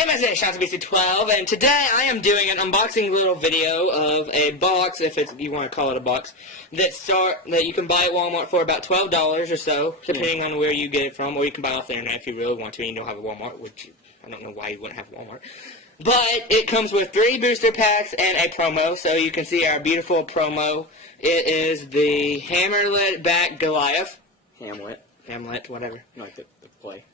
Hey, my name is BC12, and today I am doing an unboxing little video of a box, if you want to call it a box, that you can buy at Walmart for about $12 or so, depending on where you get it from, or you can buy off the internet if you really want to and you don't have a Walmart, which I don't know why you wouldn't have a Walmart. But it comes with 3 booster packs and a promo, so you can see our beautiful promo. It is the Hammerlet back Goliath. Hamlet, whatever. You like the play.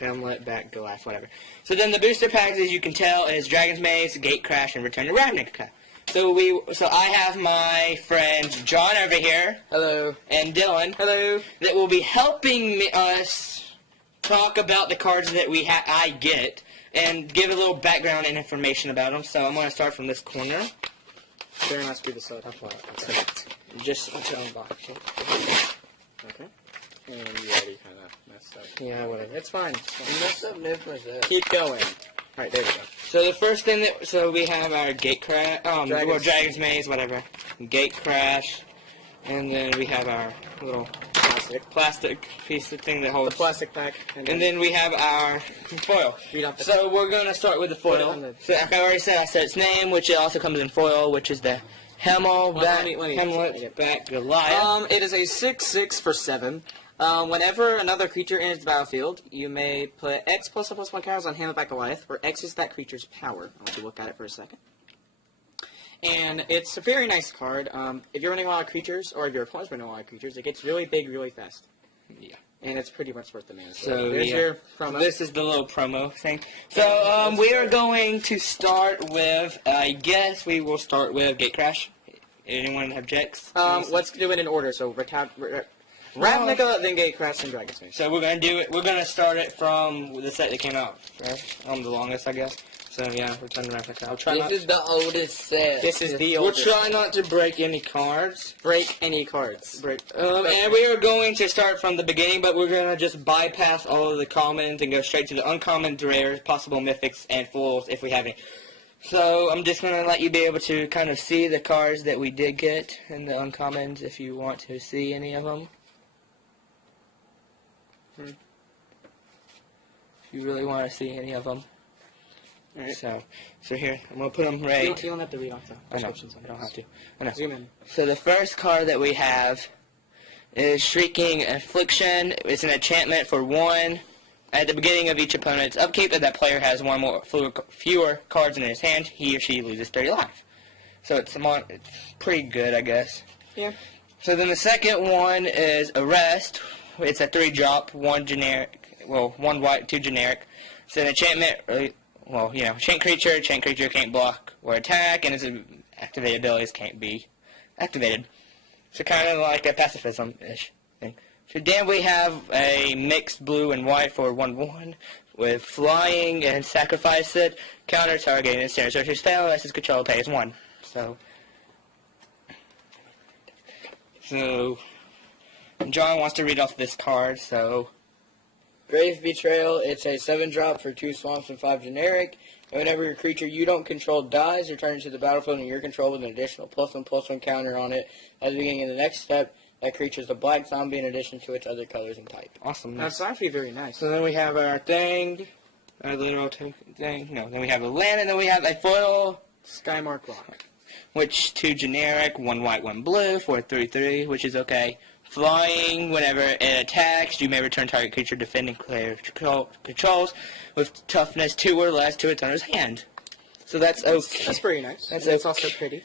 Hamlet, back, Goliath, whatever. So then the booster packs, as you can tell, is Dragon's Maze, Gatecrash, and Return to Ravnica. So I have my friends John over here. Hello. And Dylan. Hello. That will be helping us talk about the cards that I get and give a little background and information about them. So I'm going to start from this corner. Very nice to be the side. Just to unbox it. Okay. And you already kind of messed up. Yeah, whatever. It's fine. You messed up, myself. Keep going. Alright, there we go. So the first thing so we have our Gatecrash, Dragon's Maze, whatever. Gatecrash. And then we have our little plastic piece of thing that holds. The plastic pack. And then we have our foil. So we're going to start with the foil. So like I already said, I said its name, which it also comes in foil, which is the Hamlet back Goliath. It is a 6/6 for 7. Whenever another creature enters the battlefield, you may put X +1/+1 counters on Hamlet back Goliath, where X is that creature's power. I'll have to look at it for a second. And it's a very nice card. If you're running a lot of creatures, or if your opponent's running a lot of creatures, it gets really big really fast. Yeah. And it's pretty much worth the mana. So there's your promo. This is the little promo thing. So we are going to start with, I guess we will start with Gatecrash. Anyone have objects? Let's do it in order. So Ravnica, then Gatecrash, and Dragon's Maze. So we're gonna do it. We're gonna start it from the set that came out first. The longest, I guess. So yeah, Return to Ravnica. I'll try. This is the oldest set. This is the oldest. We'll try not to break any cards. Break any cards. And we are going to start from the beginning, but we're gonna just bypass all of the commons and go straight to the uncommons, rares, possible mythics, and foils if we have any. So I'm just gonna let you be able to kind of see the cards that we did get in the uncommons if you want to see any of them. If you really want to see any of them. Alright. So here, I'm going to put them right. You don't have to read off the descriptions. I don't have to. I know. Zoom in. So the first card that we have is Shrieking Affliction. It's an enchantment for 1. At the beginning of each opponent's upkeep, if that player has fewer cards in his hand, he or she loses 30 life. So it's pretty good, I guess. Yeah. So then the second one is Arrest. It's a 3-drop, 1 generic, 1 white, 2 generic. It's an enchantment, enchant creature can't block or attack, and its activated abilities can't be activated. So kind of like a pacifism-ish thing. So then we have a mixed blue and white for 1/1 with flying and sacrifice it, counter targeting instead. So if you fail, unless its control pays 1. So John wants to read off this card, so. Grave Betrayal, it's a 7-drop for 2 swamps and 5 generic. And whenever your creature you don't control dies, return to the battlefield in your control with an additional +1/+1 counter on it. At the beginning of the next step, that creature is a black zombie in addition to its other colors and type. Awesome. That's actually very nice. So then we have our thing, our little thing. No, then we have a land, and then we have a foil. Skymark Rock. Which 2 generic, 1 white, 1 blue for 3/3, which is okay. Flying, whenever it attacks, you may return target creature defending player controls with toughness 2 or less to its owner's hand. So that's okay. That's pretty nice. That's also pretty.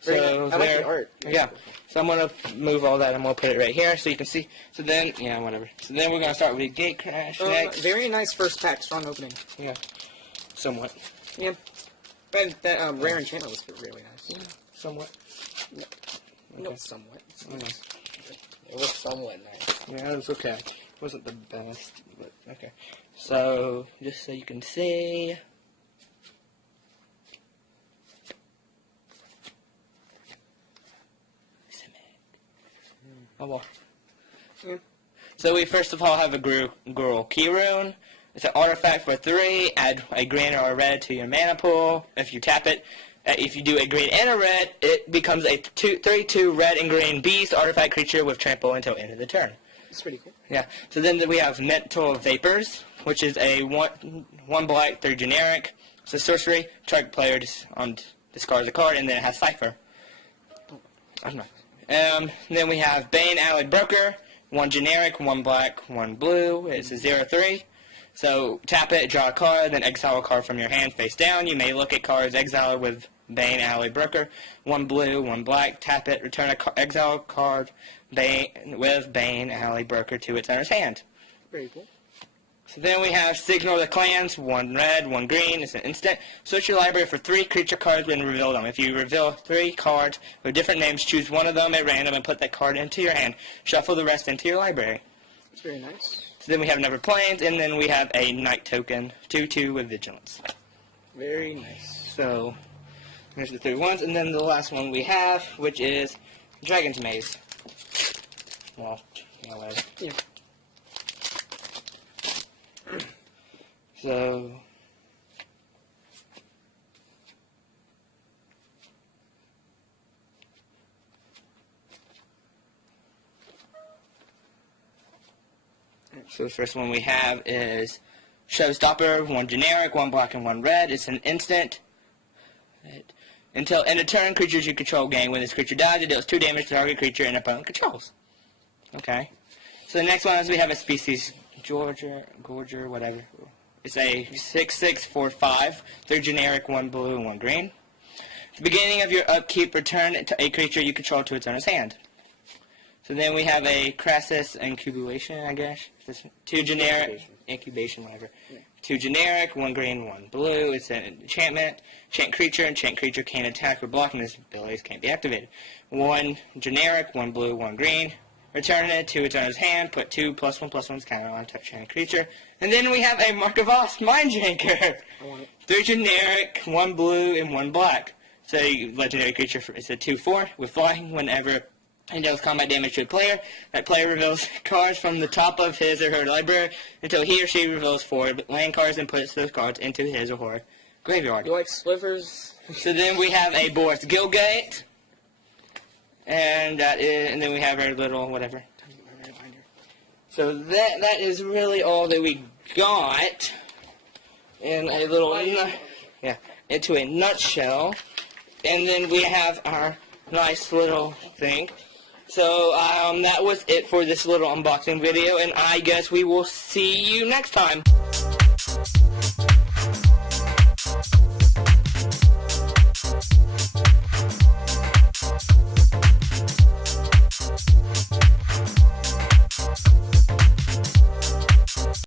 So I like the art. Yeah. So I'm going to move all that. I'm going to put it right here so you can see. So then, whatever. So then we're going to start with Gatecrash next. Very nice first pack. Strong opening. Yeah. Somewhat. Yeah. But that rare enchantment was really nice. Yeah. Somewhat. No, somewhat. It was somewhat nice. Yeah, it was okay. It wasn't the best, but okay. So, just so you can see. Oh, well. Yeah. So we first of all have a Gruul Key Rune. It's an artifact for 3. Add a green or a red to your mana pool. If you tap it, if you do a green and a red, it becomes a 3/2 red and green beast artifact creature with trample until end of the turn. That's pretty cool. Yeah. So then we have Mental Vapors which is a one black, 3 generic. It's a sorcery. Target player discards a card, and then it has Cipher. Then we have Bane, Allied Broker. 1 generic, 1 black, 1 blue. It's a 0/3. So tap it, draw a card, then exile a card from your hand face down. You may look at cards exiled with Bane, Allied Broker. 1 blue, 1 black. Tap it, return a exile card with Bane, Allied Broker to its owner's hand. Very cool. So then we have Signal the Clans, 1 red, 1 green. It's an instant. Search your library for 3 creature cards and reveal them. If you reveal 3 cards with different names, choose one of them at random and put that card into your hand. Shuffle the rest into your library. That's very nice. So then we have Never Plains, and then we have a Night token, 2/2 with Vigilance. Very nice. So here's the 3 ones, and then the last one we have, which is Dragon's Maze. Well, whatever. Yeah. So the first one we have is Showstopper, 1 generic, 1 black, and 1 red. It's an instant. Until end of turn, creatures you control gain. When this creature dies, it deals 2 damage to target creature and opponent controls. Okay. So the next one is we have a species Gorger, whatever. It's a 6/6/4/5. 3 generic, 1 blue, and 1 green. At the beginning of your upkeep, return a creature you control to its owner's hand. So then we have a Crassus Incubation, I guess. 2 generic, incubation, whatever. Yeah. 2 generic, 1 green, 1 blue. It's an enchantment. Enchant creature can't attack or block, and its abilities can't be activated. 1 generic, 1 blue, 1 green. Return it to its owner's hand. Put 2 +1/+1 counter on touch hand creature. And then we have a Mark of Oz Mindjanker. I want it. 3 generic, 1 blue, and 1 black. So legendary creature, it's a 2/4 with flying. Whenever it deals combat damage to a player, that player reveals cards from the top of his or her library until he or she reveals 4 land cards and puts those cards into his or her graveyard. You like slivers? So then we have a Boris Gilgate. And then we have our little whatever. So that is really all that we got in a little into a nutshell. And then we have our nice little thing. So that was it for this little unboxing video, and I guess we will see you next time.